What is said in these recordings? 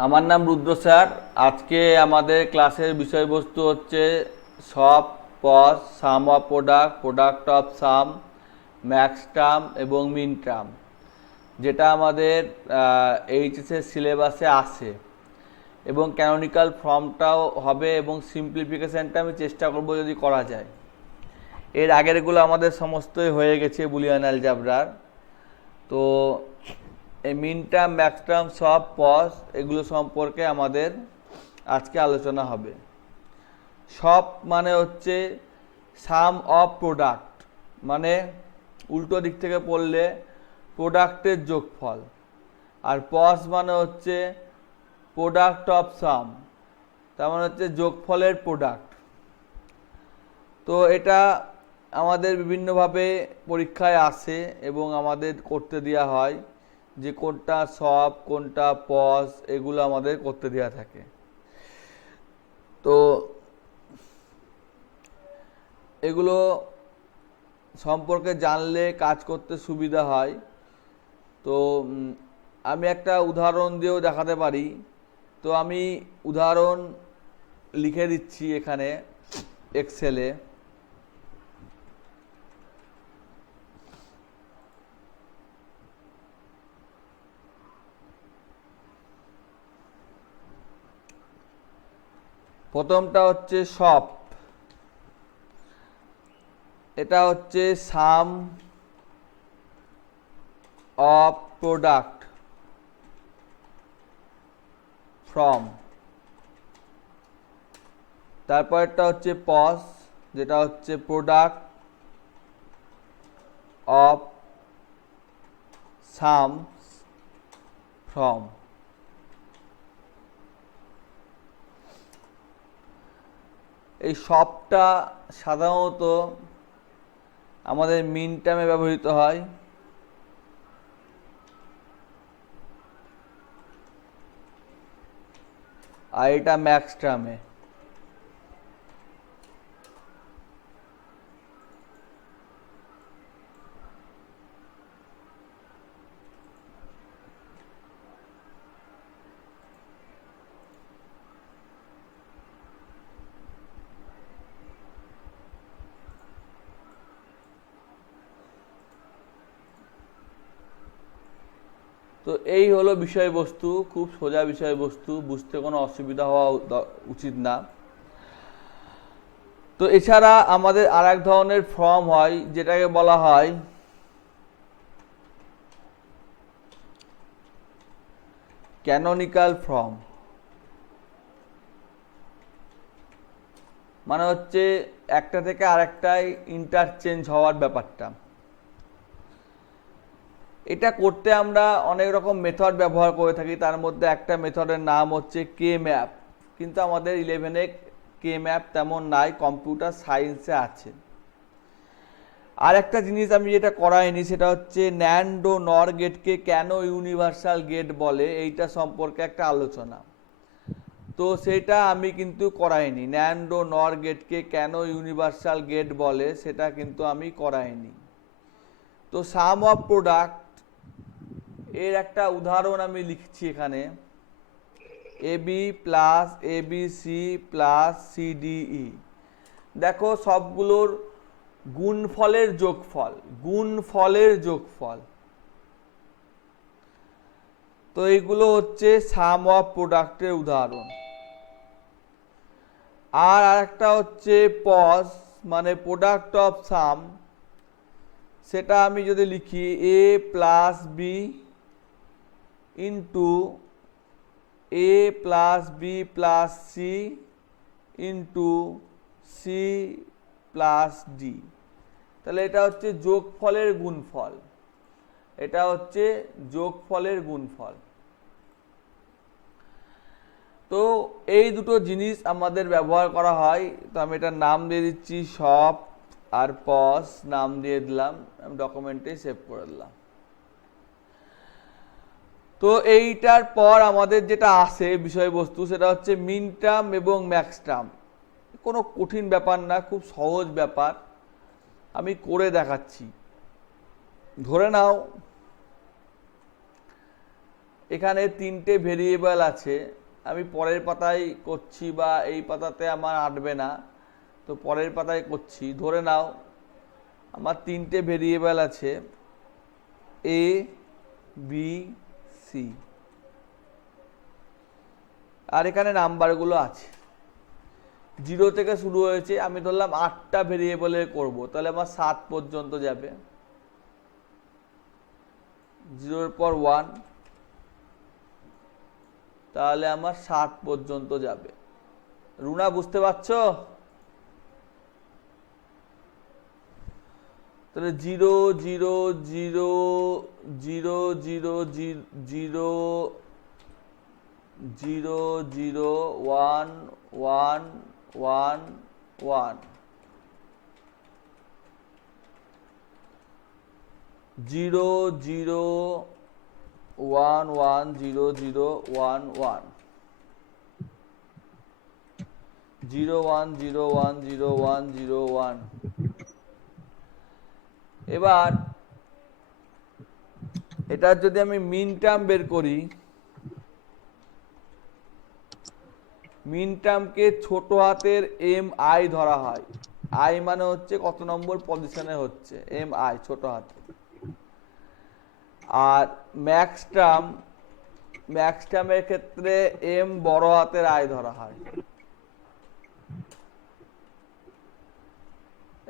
আমার নাম রুদ্র স্যার। আজকে আমাদের ক্লাসের বিষয়বস্তু হচ্ছে সব, POS, sum of product, product of sum, max term এবং মিন টার্ম, যেটা আমাদের এইচএসের সিলেবাসে আসে, এবং ক্যানোনিক্যাল ফর্মটাও হবে এবং সিম্পলিফিকেশানটা আমি চেষ্টা করব যদি করা যায়। এর আগেরগুলো আমাদের সমস্তই হয়ে গেছে বুলিয়ান অ্যালজাবরার। তো এই মিন টার্ম, ম্যাক্স টার্ম, সব, পজ এগুলো সম্পর্কে আমাদের আজকে আলোচনা হবে। সব মানে হচ্ছে সাম অফ প্রোডাক্ট, মানে উল্টো দিক থেকে পড়লে প্রোডাক্টের যোগফল। আর পজ মানে হচ্ছে প্রোডাক্ট অফ সাম, তার মানে হচ্ছে যোগফলের প্রোডাক্ট। তো এটা আমাদের বিভিন্নভাবে পরীক্ষায় আসে এবং আমাদের করতে দেওয়া হয়, যে কোনটা সব কোনটা পজ এগুলো আমাদের করতে দেওয়া থাকে। তো এগুলো সম্পর্কে জানলে কাজ করতে সুবিধা হয়। তো আমি একটা উদাহরণ দিয়েও দেখাতে পারি। তো আমি উদাহরণ লিখে দিচ্ছি এখানে এক্সেলে। প্রথমটা হচ্ছে সব, এটা হচ্ছে সাম অফ প্রোডাক্ট ফ্রম। তারপরটা হচ্ছে পজ, যেটা হচ্ছে প্রোডাক্ট অফ সাম ফ্রম। এই সবটা সাধারণত আমাদের মিন টার্মে ব্যবহৃত হয়, আর এটা ম্যাক্স টার্মে। তো এই হলো বিষয়বস্তু, খুব সোজা বিষয়বস্তু, বুঝতে কোনো অসুবিধা হওয়া উচিত না। তো এছাড়া আমাদের আর এক ধরনের ফর্ম হয়, যেটাকে বলা হয় ক্যানোনিক্যাল ফর্ম। মানে হচ্ছে একটা থেকে আরেকটায় ইন্টারচেঞ্জ হওয়ার ব্যাপারটা। এটা করতে আমরা অনেক রকম মেথড ব্যবহার করে থাকি, তার মধ্যে একটা মেথডের নাম হচ্ছে কে ম্যাপ। কিন্তু আমাদের 11-এ কে ম্যাপ তেমন নাই, কম্পিউটার সায়েন্সে আছে। আর একটা জিনিস আমি যেটা করাইনি, সেটা হচ্ছে ন্যান্ড ও নর গেটকে কেন ইউনিভার্সাল গেট বলে, এইটা সম্পর্কে একটা আলোচনা। তো সেটা আমি কিন্তু করাইনি। ন্যান্ড ও নর গেটকে কেন ইউনিভার্সাল গেট বলে সেটা কিন্তু আমি করাইনি। তো সাম অফ প্রোডাক্ট এর একটা উদাহরণ আমি লিখছি এখানে। AB plus ABC plus CDE, দেখো সবগুলোর গুণফলের যোগফল, গুণফলের যোগফল। তো এইগুলো হচ্ছে সাম অফ প্রোডাক্টের উদাহরণ। আর আরেকটা হচ্ছে পজ, মানে প্রোডাক্ট অফ সাম। সেটা আমি যদি লিখি A plus B into A plus B plus C into C plus D, তাহলে এটা হচ্ছে যোগফলের গুণফল। এটা হচ্ছে যোগফলের গুণফল। তো এই দুটো জিনিস আমাদের ব্যবহার করা হয়। তো আমি এটার নাম দিয়ে দিচ্ছি সব, আর পজ নাম দিয়ে দিলাম, আমি ডকুমেন্টে সেভ করে দিলাম। তো এইটার পর আমাদের যেটা আসে বিষয়বস্তু, সেটা হচ্ছে মিন টার্ম এবং ম্যাক্স টার্ম। কোনো কঠিন ব্যাপার না, খুব সহজ ব্যাপার, আমি করে দেখাচ্ছি। ধরে নাও এখানে তিনটে ভেরিয়েবল আছে, আমি পরের পাতায় করছি বা এই পাতাতে আমার আটবে না, তো পরের পাতায় করছি। ধরে নাও আমার তিনটে ভেরিয়েবল আছে এ বি সি, আর এখানে নাম্বারগুলো আছে। 0 থেকে শুরু হয়েছে, আমি ধরলাম 8টা ভেরিয়েবলে করব, তাহলে আমার 7 পর্যন্ত যাবে। 0-এর পর 1, তাহলে আমার 7 পর্যন্ত যাবে। রুনা বুঝতে পারছো? তাহলে 0 0 0 0 0 0 0 0 1 1 1 1 0 0 1 1 0 0 1 1 0 1 0 1 0 1 0 1। এবার এটার যদি আমি মিন টার্ম বের করি, মিন টার্মকে ছোট হাতের এম আই ধরা হয়। আই মানে হচ্ছে কত নম্বর পজিশনে হচ্ছে, এম আই ছোট হাতে। আর ম্যাক্স টার্মের ক্ষেত্রে এম বড় হাতের আই ধরা হয়।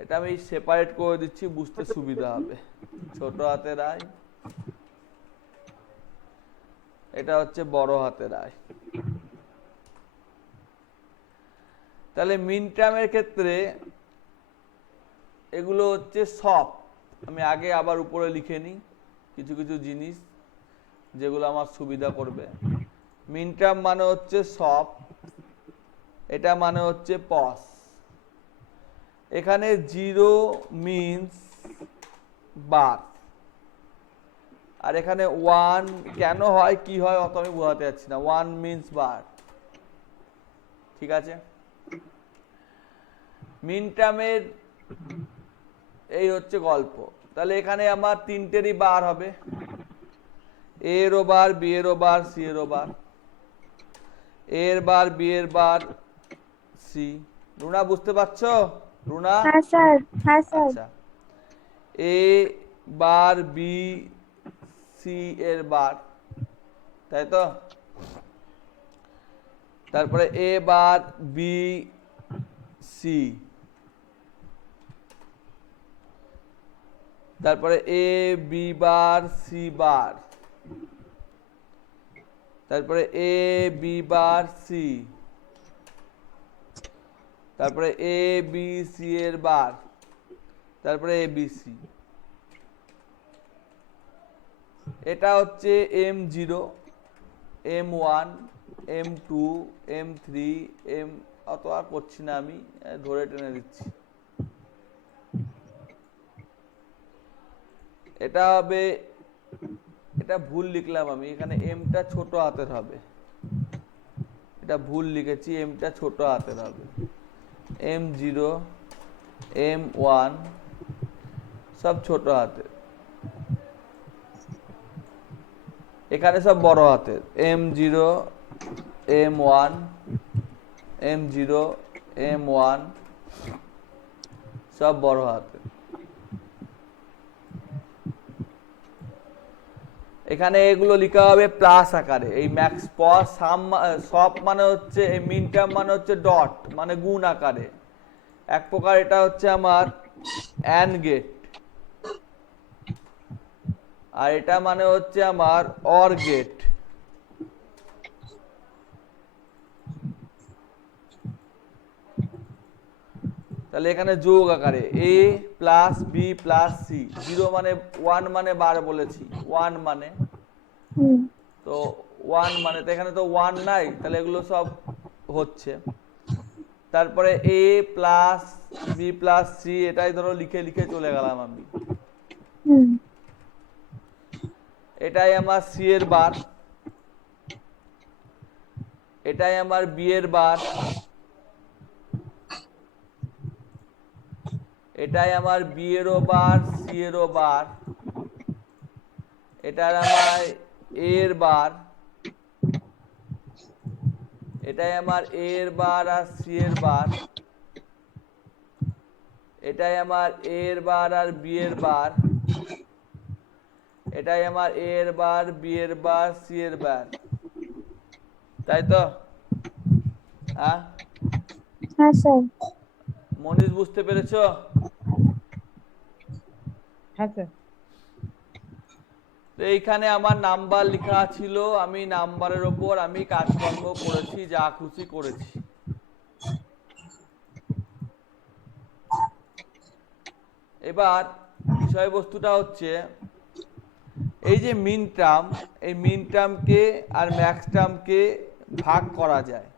এটা আমি সেপারেট করে দিচ্ছি, বুঝতে সুবিধা হবে। ছোট হাতের আই, এটা হচ্ছে বড় হাতের আই। তাহলে মিন টার্মের ক্ষেত্রে এগুলো হচ্ছে সব। আমি আগে আবার উপরে লিখে নিই কিছু কিছু জিনিস যেগুলো আমার সুবিধা করবে। মিন টার্ম মানে হচ্ছে সব, এটা মানে হচ্ছে পস। এখানে 0 মিন্স বার, আর এখানে 1 কেন হয় কি হয় অত আমি বোঝাতে যাচ্ছি না। 1 মিন্স বার, ঠিক আছে। মিন টার্মের এই হচ্ছে গল্প। তাহলে এখানে আমার তিনটেরই বার হবে, এ এরও বার, বি এরও বার, সি এরও বার। এ এর বার, বি এর বার, সি। রুনা বুঝতে পারছো? রুনা? হ্যাঁ স্যার, হ্যাঁ স্যার। আচ্ছা, এ বার, বি সি এর বার, তাই তো? তারপরে এ বার, বি সি, তারপরে এ বি বার, সি বার, তারপরে এ বি বার, সি, তারপরে এ বি সি এর বার, তারপরে এ বি সি। এটা হচ্ছে M0, M1, M2, M3, M অত আর করছি না, আমি ধরে টেনে দিচ্ছি। এটা হবে, এটা ভুল লিখলাম আমি, এখানে এমটা ছোট হাতের হবে, এটা ভুল লিখেছি, এমটা ছোট হাতের হবে। M0, M1 সব ছোট হাতের, এখানে সব বড় হাতের। M0, M1, M0, M1 সব বড় হাতের। এখানে এগুলো লেখা হবে প্লাস আকারে। এই ম্যাক্স পস সাম সব মানে হচ্ছে, এই মিন টার্ম মানে হচ্ছে ডট, মানে গুণ আকারে। এক প্রকার এটা হচ্ছে আমার অ্যান্ড গেট, আর এটা মানে হচ্ছে আমার অর গেট। তাহলে এখানে যোগ আকারে এ প্লাস বি প্লাস সি। 0 মানে 1 মানে বার বলেছি, 1 মানে, তো 1 মানে তো এখানে তো 1 নাই, তাহলে এগুলো সব হচ্ছে। তারপরে এ প্লাস বি প্লাস সি, এটাই ধরো লিখে লিখে চলে গেলাম আমি। এটাই আমার সি এর বার, এটাই আমার বি এর বার, এটাই আমার বি এরও বার, সি এরও বার, এটার আমার এ এর বার, এটাই আমার এ এর বার আর সি এর বার, এটাই আমার এ এর বার আর বি এর বার, এটাই আমার এ এর বার বি এর বার সি এর বার, তাই তো? হ্যাঁ হ্যাঁ স্যার। মনীষ, বুঝতে পেরেছো? হ্যাঁ স্যার। তো এইখানে আমার নাম্বার লেখা ছিল, আমি নাম্বারের ওপর আমি কাজকর্ম করেছি, যা খুশি করেছি। এবার বিষয়বস্তুটা হচ্ছে এই যে মিন টার্ম, এই মিন টার্মকে আর ম্যাক্স টার্মকে ভাগ করা যায়,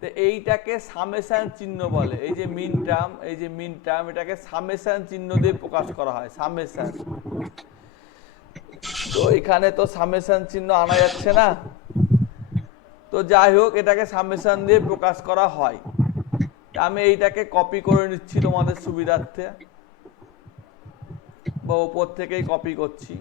তো এইটাকে সামেশন চিহ্ন বলে। এই যে মিন টার্ম, এই যে মিন টার্ম, এটাকে সামেশন চিহ্ন দিয়ে প্রকাশ করা হয়, সামেশন। তো এখানে তো সামেশন চিহ্ন আনা যাচ্ছে না, তো যাই হোক এটাকে সামেশন দিয়ে প্রকাশ করা হয়। আমি এইটাকে কপি করে নিচ্ছি তোমাদের সুবিধার্থে, বা উপর থেকেই কপি করছি।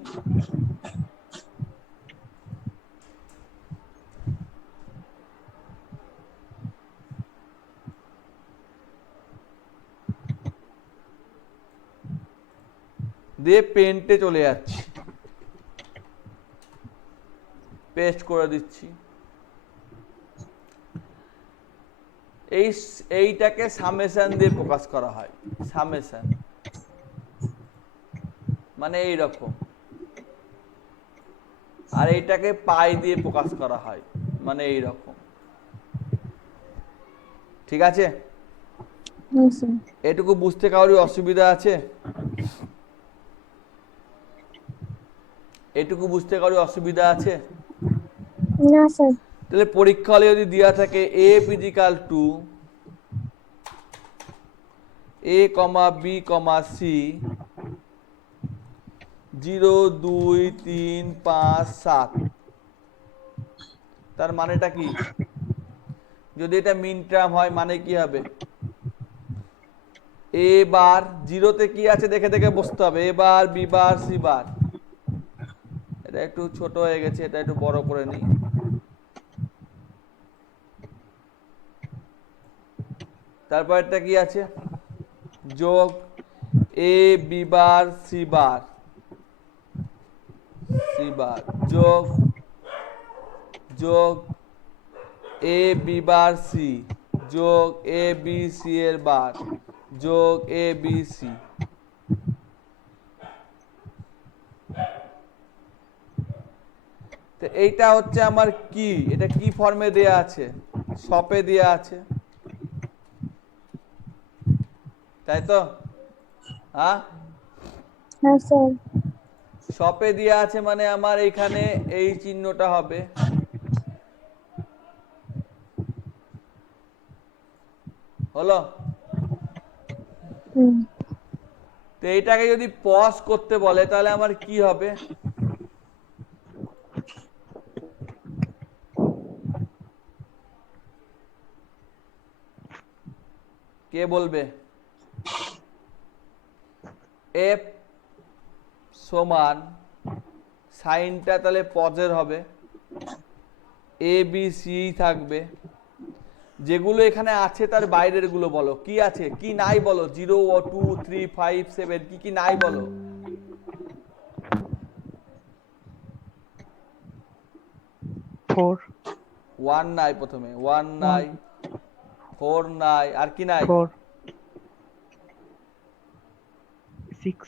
দিয়ে পেন্টে চলে যাচ্ছি, পেস্ট করে দিচ্ছি। এইটাকে সামেশন দিয়ে প্রকাশ করা হয়, সামেশন মানে এই রকম। আর এইটাকে পাই দিয়ে প্রকাশ করা হয়, মানে এই রকম। ঠিক আছে? হ্যাঁ স্যার। এটুকু বুঝতে কারোর অসুবিধা আছে? এটুকু বুঝতে কারোর অসুবিধা আছে? না স্যার। তাহলে পরীক্ষা হলে যদি দেওয়া থাকে এ is equal to A comma B comma C 0 2 3 5 7, তার মানেটা কি? যদি এটা মিন টার্ম হয় মানে কি হবে? এ বার জিরোতে কি আছে দেখে দেখে বসতে হবে, A bar B bar C বার। এটা একটু ছোট হয়ে গেছে, এটা একটু বড় করে নিই। তারপর এটা কি আছে? যোগ A B bar C bar, C bar যোগ যোগ এ বি বার সি যোগ এ বি সি এর বার যোগ এ বি সি। তো এইটা হচ্ছে আমার কি, এটা কি ফর্মে দেয়া আছে? শপে দেয়া আছে, তাই তো? হ্যাঁ হ্যাঁ স্যার। শপে দেয়া আছে মানে আমার এখানে এই চিহ্নটা হবে। হলো? হুম। তো এইটাকে যদি পজ করতে বলে তাহলে আমার কি হবে? কে বলবে? এফ সমান সাইনটা তাহলে পজের হবে, এ বি সি থাকবে। যেগুলো এখানে আছে তার বাইরের গুলো বলো, কি আছে কি নাই বলো। 0 2 3 5 7 কি কি নাই বলো। 4 1 নাই, প্রথমে 1 নাই, 4 নাই, আর কি নাই? 4 6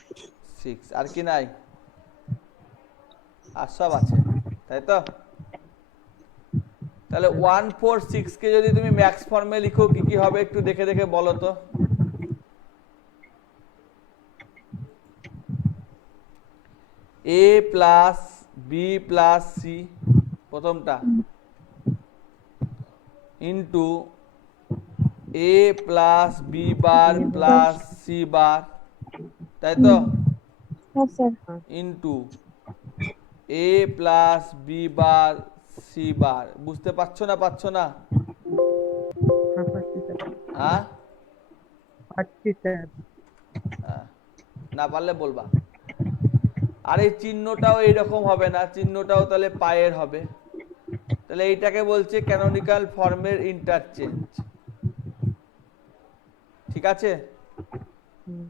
6, আর কি নাই? আর সব আছে, তাই তো? তাহলে 1 4 6 কে যদি তুমি ম্যাক্স ফর্মে লিখো কি কি হবে একটু দেখে দেখে বলো তো। A plus B plus C প্রথমটা, into A plus B bar plus C bar, তাই তো? হ্যাঁ sir. Into A plus B bar C bar. বুঝতে পারছো না পারছো না? হ্যাঁ হ্যাঁ, না পারলে বলবা। আর এই চিহ্নটাও এইরকম হবে না, চিহ্নটাও তাহলে পায়ের হবে। তাহলে এইটাকে বলছে ক্যানোনিক্যাল ফর্মের ইন্টারচেঞ্জ। ঠিক আছে? হুম,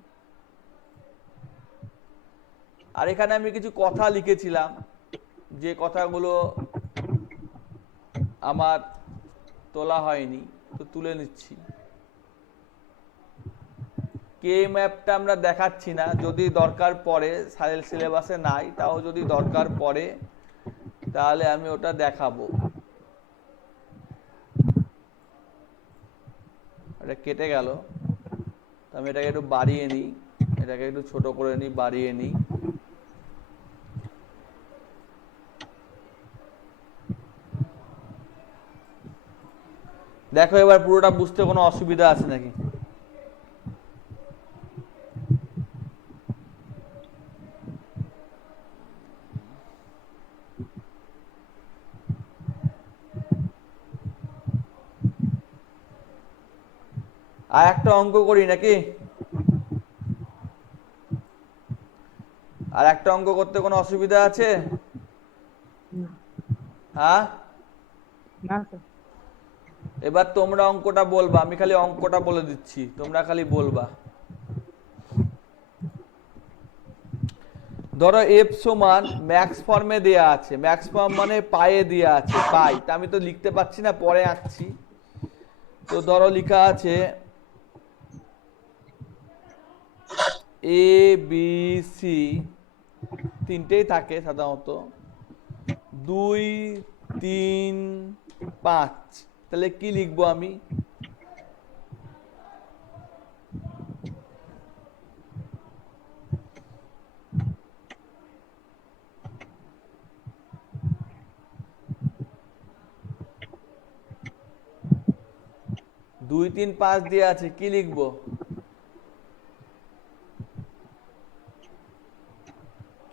আর এখানে আমি কিছু কথা লিখেছিলাম, যে কথাগুলো আমার তোলা হয়নি, তো তুলে নিচ্ছি। কে ম্যাপটা আমরা দেখাচ্ছি না, যদি দরকার পড়ে, সিলেবাসে নাই, তাও যদি দরকার পড়ে তাহলে আমি ওটা দেখাবো। এটা কেটে গেল, তো আমি এটাকে একটু বাড়িয়ে নিই, এটাকে একটু ছোট করে নিই, বাড়িয়ে নিই। দেখো এবার পুরোটা বুঝতে কোনো অসুবিধা আছে নাকি? আর একটা অঙ্ক করি নাকি? আর একটা অঙ্ক করতে কোনো অসুবিধা আছে? না হ্যাঁ, না স্যার। এবার তোমরা অঙ্কটা বলবা, আমি খালি অঙ্কটা বলে দিচ্ছি, তোমরা খালি বলবা। ধরো এফ সমান ম্যাক্স ফর্মে দেয়া আছে, ম্যাক্স ফর্ম মানে পায়ে দেয়া আছে, পাই, তা আমি তো লিখতে পাচ্ছি না, পরে আঁকছি। তো ধরো লেখা আছে এ বি সি, তিনটেই থাকে সাধারণত, 2 3 5, তাহলে কি লিখবো আমি? দুই তিন পাঁচ দিয়ে আছে, কি লিখবো?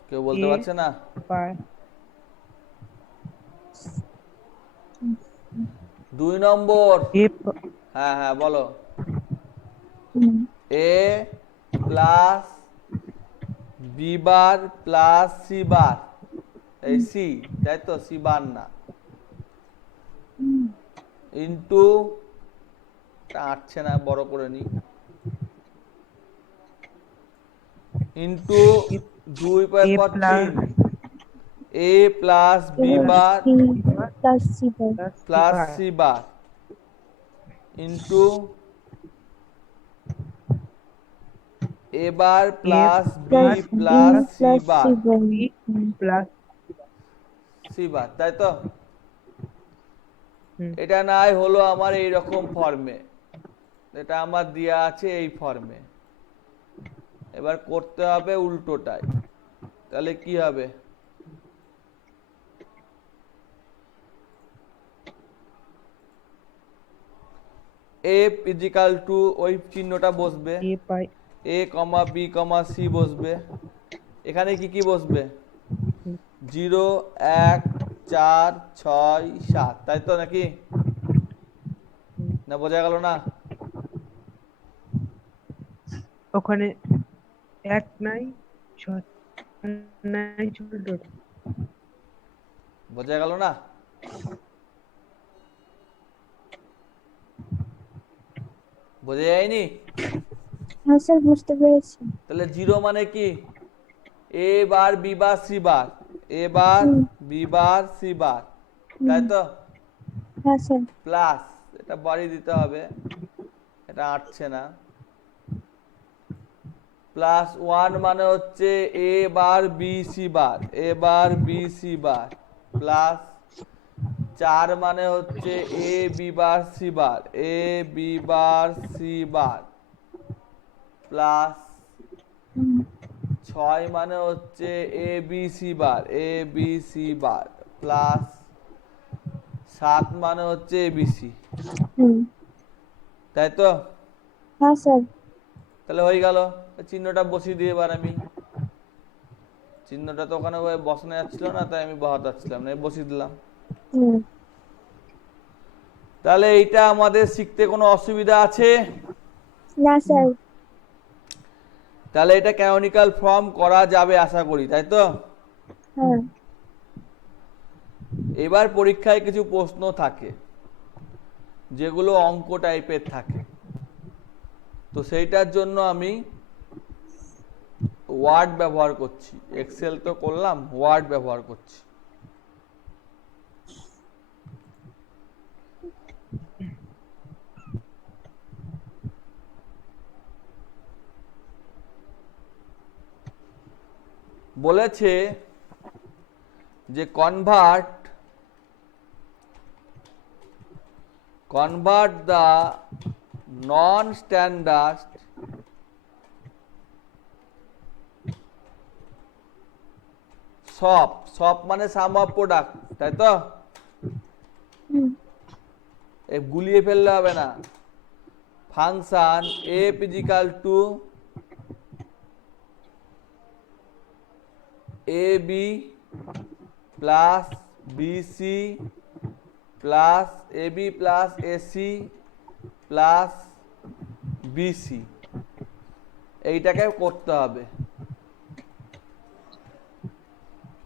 কেউ বলতে এ পারছে না? পাই 2 নম্বর। এ হ্যাঁ হ্যাঁ বলো। Hmm, A plus B bar plus C bar, এই সি, তাই তো, সি বার না, হুম, ইন্টু, আটছে না, বড় করে নি, ইন্টু এ 2 পর এ পর plus 3, A plus B bar C plus C bar plus C plus bar C bar into A bar plus B plus B plus C plus bar, C bar B plus C bar, তাই তো? হুম, এটা নাই হলো আমার এই রকম ফর্মে, এটা আমার দেয়া আছে এই ফর্মে। এবার করতে হবে উল্টোটাই, তাহলে কি হবে? এফ ইজিক্যাল টু, ওই চিহ্নটা বসবে, এ পাই এ কমা বি কমা সি বসবে, এখানে কি কি বসবে? 0 1 4 6 7, তাই তো নাকি? না বোঝা গেল না? ওখানে এক নাই, ছয় নাই, ছোট বোঝা গেল না? বোঝা যায়নি? হ্যাঁ স্যার বুঝতে পেরেছি। তাহলে 0 মানে কি? A bar B bar C bar, A bar hmm, B bar C bar, তাই হুম, তো? হ্যাঁ স্যার প্লাস, এটা বাড়িয়ে দিতে হবে, এটা আটছে না, প্লাস 1 মানে হচ্ছে A bar B C bar, A bar B C bar, plus 4 মানে হচ্ছে A B bar C bar, A B bar C bar, plus hmm, 6 মানে হচ্ছে A B C bar, A B C bar, plus 7 মানে হচ্ছে A B C, হুম, তাই তো? হ্যাঁ sir তাহলে হয়ে গেল। চিহ্নটা বসিয়ে দিয়ে এবার আমি, চিহ্নটা তো ওখানে বসানো যাচ্ছিল না, তাই আমি বসাতে যাচ্ছিলাম না, বসিয়ে দিলাম। হুম, তাহলে এইটা আমাদের শিখতে কোনো অসুবিধা আছে? না স্যার তাহলে এটা ক্যানোনিক্যাল ফর্ম করা যাবে আশা করি, তাই তো? হ্যাঁ এবার পরীক্ষায় কিছু প্রশ্ন থাকে যেগুলো অঙ্ক টাইপের থাকে, তো সেইটার জন্য আমি ওয়ার্ড ব্যবহার করছি। এক্সেল তো করলাম, ওয়ার্ড ব্যবহার করছি। বলেছে যে কনভার্ট দ্য নন স্ট্যান্ডার্ড সব মানে সাম অফ প্রোডাক্ট, তাই তো? গুলিয়ে ফেললে হবে না। Function F equal to A B plus BC plus A B plus AC plus BC, এইটাকে করতে হবে।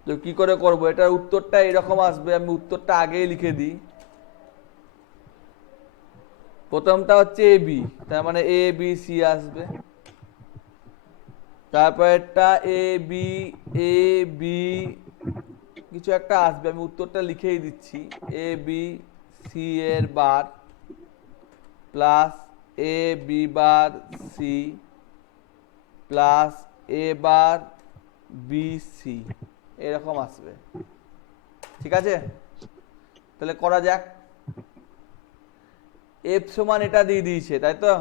তো কি করে করব? এটার উত্তরটা এরকম আসবে, আমি উত্তরটা আগেই লিখে দিই। প্রথমটা হচ্ছে এ বি, তার মানে এ বি সি আসবে। তারপরেরটা এ বি কিছু একটা আসবে, আমি উত্তরটা লিখেই দিচ্ছি। এ বি সি এর bar plus A B bar C plus A bar B C, এরকম আসবে। ঠিক আছে, তাহলে করা যাক। এফ সমান এটা দিয়ে দিয়েছে, তাই তো?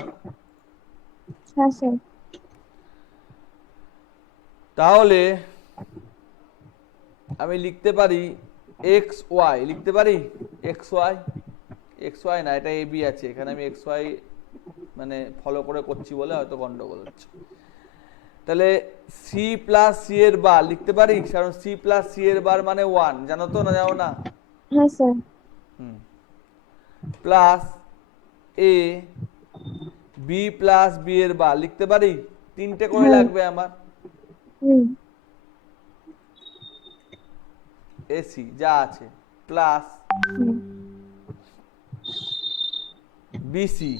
হ্যাঁ স্যার। তাহলে আমি লিখতে পারি এক্স ওয়াই, লিখতে পারি এক্স ওয়াই না, এটা এ বি আছে, এখানে আমি এক্স ওয়াই মানে ফলো করে করছি বলে হয়তো গন্ডগোল হচ্ছে। তাহলে সি প্লাস সি এর বার লিখতে পারি, কারণ সি প্লাস সি এর বার মানে 1, জানো তো না জানো না? হ্যাঁ sir. Plus A B plus B এর বার লিখতে পারি, তিনটে করে লাগবে আমার। এসি যা আছে প্লাস বিসি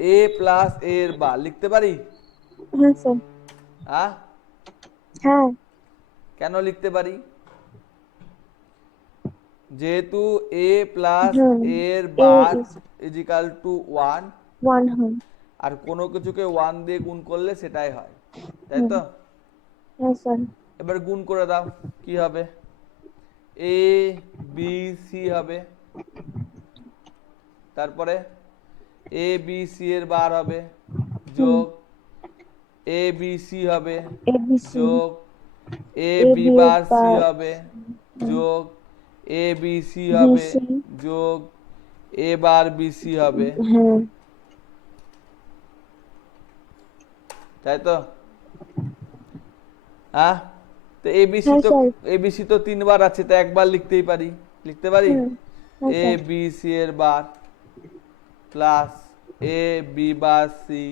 এ প্লাস এ এর বার লিখতে পারি। হ্যাঁ স্যার। হ্যাঁ। কেন লিখতে পারি? যেহেতু এ প্লাস এর বার ইজিক্যাল টু 1 হয়, আর কোনো কিছুকে 1 দিয়ে গুণ করলে সেটাই হয়, তাই তো? হ্যাঁ স্যার। এবার গুণ করে দাও, কি হবে? এ বি সি হবে, তারপরে এ বি সি এর বার হবে, যোগ এ বি সি হবে, যোগ এ বি বার সি হবে, যোগ এ বি সি হবে, যোগ এ বার বি সি হবে, তাই তো? তো এবিসি তো 3 বার আছে, তো একবার লিখতেই পারি, লিখতে পারি এ বি সি এর bar plus A B bar C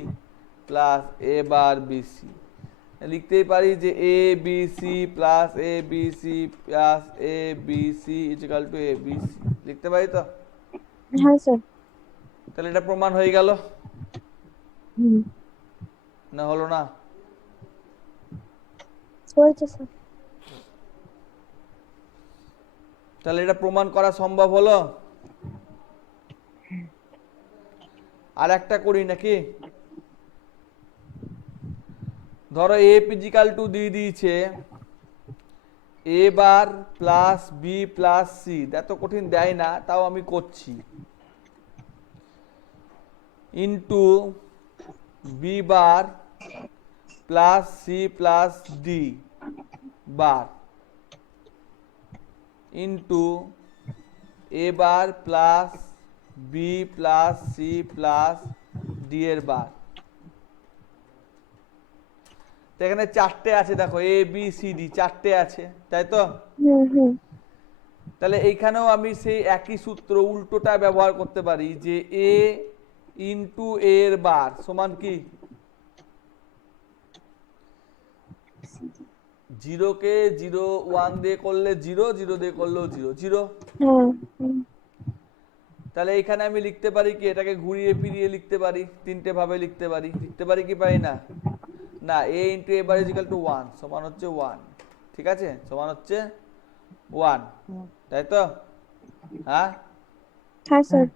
plus A bar B C, লিখতেই পারি যে A B C plus A B C plus A B C equal to A B C, লিখতে পারি তো? হ্যাঁ স্যার। তাহলে এটা প্রমাণ হয়ে গেল না হলো না? হয়েছে স্যার। তাহলে এটা প্রমাণ করা সম্ভব হলো? আর একটা করি নাকি? ধরো এ ইজিক্যাল টু দিয়ে দিয়েছে A bar plus B plus C, এত কঠিন দেয় না, তাও আমি করছি, into B bar plus C plus D bar into A bar plus B plus C plus D এর বার। এখানে 4টে আছে, দেখো এ বি সি ডি 4টে আছে, তাই তো? তাহলে এইখানেও আমি সেই একই সূত্র উল্টোটা ব্যবহার করতে পারি, যে এ ইন্টু এর বার সমান কি জিরোকে 0 1 দিয়ে করলে 0, 0 দিয়ে করলেও 0, 0। হ্যাঁ তাহলে এখানে আমি লিখতে পারি কি, এটাকে ঘুরিয়ে ফিরিয়ে লিখতে পারি, তিনটে ভাবে লিখতে পারি কি পারি না? না, a into a bar is equal to 1 সমান হচ্ছে 1। ঠিক আছে, সমান হচ্ছে 1, তাই তো? হ্যাঁ, হ্যাঁ স্যার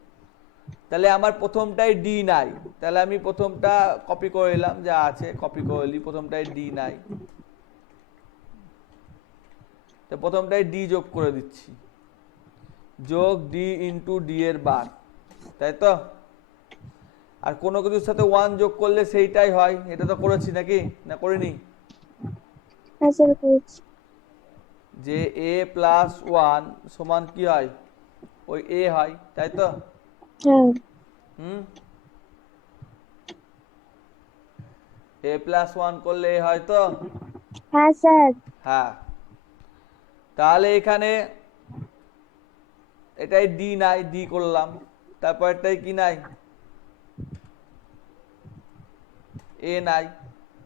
তাহলে আমার প্রথমটাই ডি নাই, তাহলে আমি প্রথমটা কপি করে নিলাম, যা আছে কপি করে নিই, প্রথমটাই ডি নাই, তো প্রথমটাই ডি যোগ করে দিচ্ছি, যোগ ডি ইন্টু ডি এর বার, তাই তো? আর কোনো কিছুর সাথে 1 যোগ করলে সেইটাই হয়, এটা তো করেছি নাকি না করিনি? হ্যাঁ স্যার করেছি যে a প্লাস 1 সমান কি হয়, ওই a হয়, তাই তো? হ্যাঁ হুম, a প্লাস 1 করলে a হয় তো? হ্যাঁ স্যার হ্যাঁ, তাহলে এখানে এটাই ডি নাই, ডি করলাম, তারপর এটাই কি নাই, এ নাই,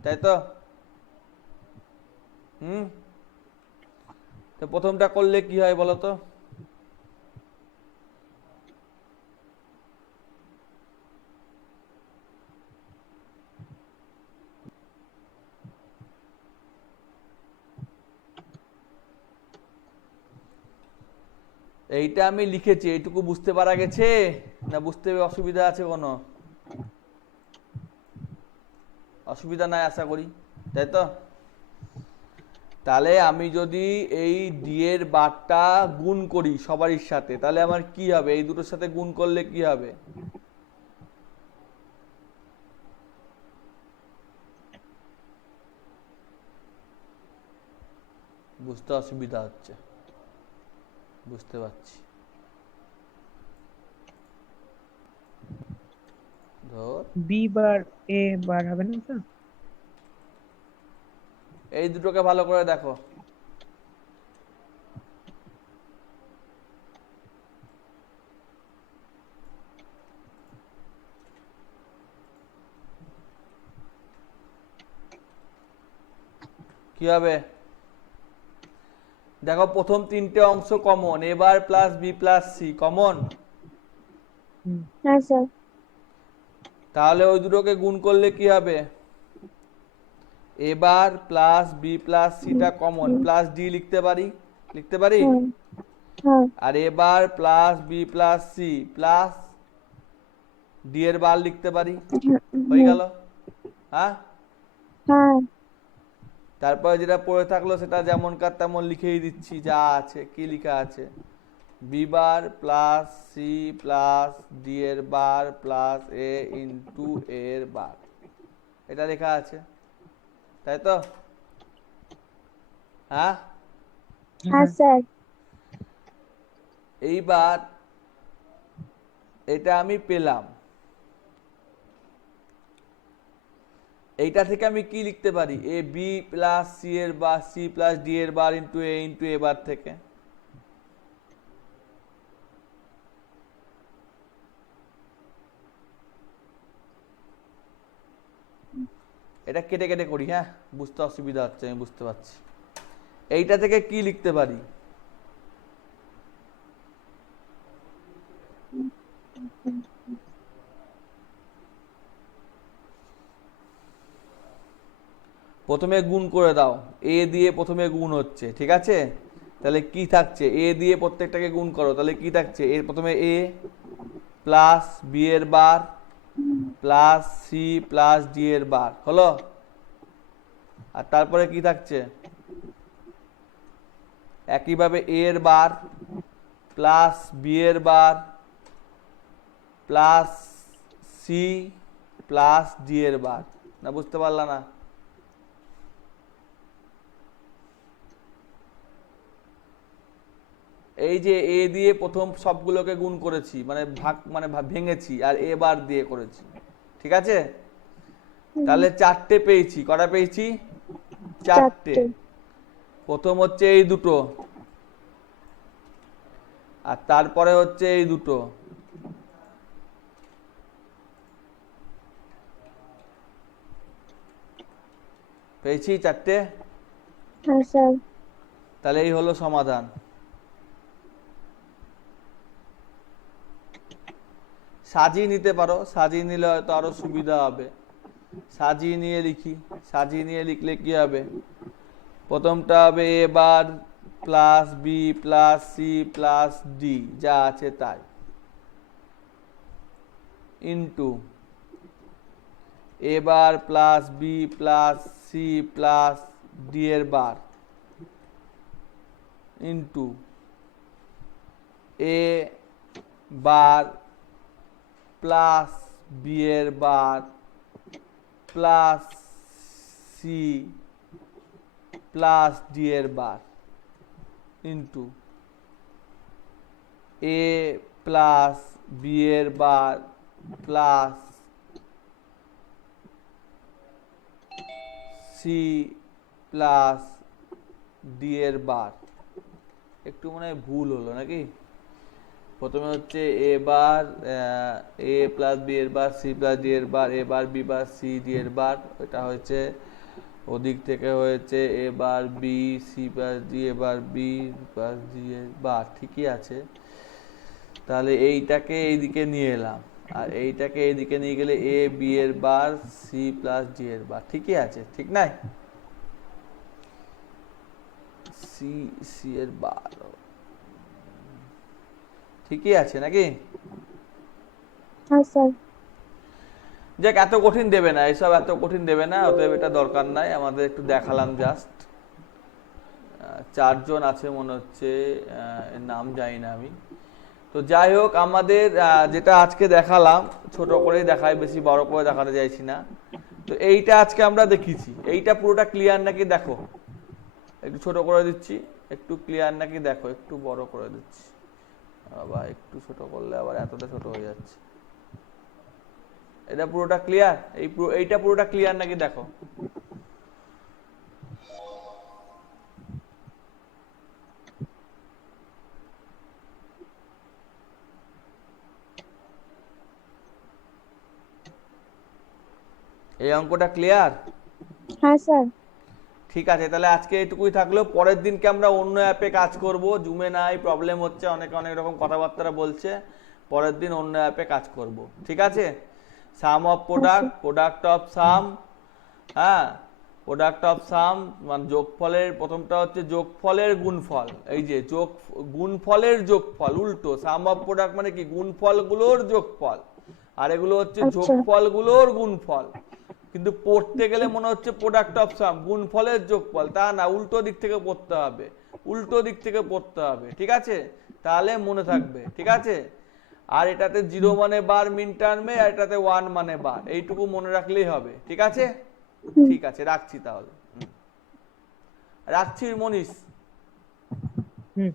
তাই তো? হুম, তো প্রথমটা করলে কি হয় বলো তো? এইটা আমি লিখেছি, এইটুকু বুঝতে পারা গেছে না বুঝতে অসুবিধা আছে কোনো? অসুবিধা নাই আশা করি, তাই তো? তাহলে আমি যদি এই ডি এর বারটা গুণ করি সবারই সাথে, তাহলে আমার কি হবে, এই দুটোর সাথে গুণ করলে কি হবে? বুঝতে অসুবিধা হচ্ছে, বুঝতে পারছি। ধর বি বার এ বার হবে না স্যার? এই দুটোকে ভালো করে দেখো, কি হবে দেখো, প্রথম তিনটে অংশ কমন, A bar plus B plus C common, হুম, হ্যাঁ স্যার তাহলে ওই দুটোকে গুণ করলে কি হবে, A bar plus B plus সিটা কমন, প্লাস ডি লিখতে পারি, হ্যাঁ হ্যাঁ আর A bar plus B plus C plus D এর বার লিখতে পারি, হয়ে গেল। হ্যাঁ, হ্যাঁ তারপরে যেটা পড়ে থাকলো সেটা যেমন কার তেমন লিখেই দিচ্ছি, যা আছে কি লেখা আছে, B bar plus C plus D এর বার প্লাস এ ইন্টু এর বার, এটা লেখা আছে, তাই তো? হ্যাঁ, হ্যাঁ স্যার এইবার এটা আমি পেলাম, এইটা থেকে আমি কি লিখতে পারি, এ বি প্লাস সি এর বার, সি প্লাস ডি এর বার ইন্টু এ বার থেকে, এটা কেটে কেটে করি, হ্যাঁ বুঝতে অসুবিধা হচ্ছে আমি বুঝতে পারছি। এইটা থেকে কি লিখতে পারি, প্রথমে গুণ করে দাও, এ দিয়ে প্রথমে গুণ হচ্ছে, ঠিক আছে? তাহলে কি থাকছে, এ দিয়ে প্রত্যেকটাকে গুণ করো, তাহলে কি থাকছে, এর প্রথমে এ প্লাস বি এর bar plus C plus D এর বার হলো, আর তারপরে কি থাকছে, একইভাবে এ এর বার প্লাস বি এর bar plus C plus D এর বার, না বুঝতে পারলা না? এই যে এ দিয়ে প্রথম সবগুলোকে গুণ করেছি, মানে ভেঙেছি, আর এ বার দিয়ে করেছি, ঠিক আছে? তাহলে চারটে পেয়েছি, কটা পেয়েছি, চারটে। চারটে প্রথম হচ্ছে এই দুটো, আর তারপরে হচ্ছে এই দুটো, পেয়েছি চারটে। হ্যাঁ স্যার। তাহলে এই হলো সমাধান। সাজিয়ে নিতে পারো, সাজিয়ে নিলে হয়তো আরো সুবিধা হবে। সাজিয়ে নিয়ে লিখি, সাজিয়ে নিয়ে লিখলে কি হবে? প্রথমটা হবে A bar plus B plus C plus D যা আছে তাই, into A bar plus B plus C plus D এর bar, into A bar plus B এর bar plus C plus D এর bar, into A plus B এর bar plus C plus D এর bar. একটু মনে হয় ভুল হলো নাকি? প্রথমে হচ্ছে A bar A plus B এর বার সি প্লাস ডি এর bar, A bar B bar C D এর বার, এটা হয়েছে ওদিক থেকে হয়েছে A bar B C plus D A bar B plus D এর বার। ঠিকই আছে। তাহলে এইটাকে এইদিকে নিয়ে এলাম, আর এইটাকে এইদিকে নিয়ে গেলে এ বি এর বার সি প্লাস ডি এর বার। ঠিকই আছে, ঠিক নাই? সি সি এর বার ঠিকই আছে নাকি? হ্যাঁ স্যার। যাক, এত কঠিন দেবে না, এসব এত কঠিন দেবে না, অতএব এটা দরকার নাই, আমাদের একটু দেখালাম জাস্ট। 4 জন আছে মনে হচ্ছে, এর নাম জানি না আমি। তো যাই হোক, আমাদের যেটা আজকে দেখালাম ছোট করেই দেখাই, বেশি বড় করে দেখাতে চাইছি না। তো এইটা আজকে আমরা দেখিয়েছি, এইটা পুরোটা ক্লিয়ার নাকি দেখো? একটু ছোট করে দিচ্ছি, একটু ক্লিয়ার নাকি দেখো, একটু বড় করে দিচ্ছি। আবার একটু ছোট করলে আবার এতটা ছোট হয়ে যাচ্ছে। এটা পুরোটা ক্লিয়ার? এইটা পুরোটা ক্লিয়ার নাকি দেখো? এই অঙ্কটা ক্লিয়ার? হ্যাঁ স্যার। ঠিক আছে, তাহলে আজকে এটুকুই থাকলো। পরের দিনকে আমরা অন্য অ্যাপে কাজ করব, জুমে নাই, প্রবলেম হচ্ছে, অনেকে অনেক রকম কথাবার্তা বলছে। পরের দিন অন্য অ্যাপে কাজ করব, ঠিক আছে? Sum of product, product of sum, হ্যাঁ, প্রোডাক্ট অফ সাম মানে যোগফলের, প্রথমটা হচ্ছে যোগফলের গুণফল। এই যে গুণফলের যোগফল, উল্টো সাম অফ প্রোডাক্ট মানে কি? গুণফলগুলোর যোগফল, আর এগুলো হচ্ছে আচ্ছা। যোগফলগুলোর গুণফল। কিন্তু পড়তে গেলে মনে হচ্ছে প্রোডাক্ট অফ সাম গুণফলের যোগফল, তা না, উল্টো দিক থেকে পড়তে হবে, উল্টো দিক থেকে পড়তে হবে, ঠিক আছে? তাহলে মনে থাকবে, ঠিক আছে? আর এটাতে 0 মানে বার মিন টার্মে, আর এটাতে 1 মানে বার, এইটুকু মনে রাখলেই হবে, ঠিক আছে? ঠিক আছে, রাখছি তাহলে। রাখছি মনীষ। হুম।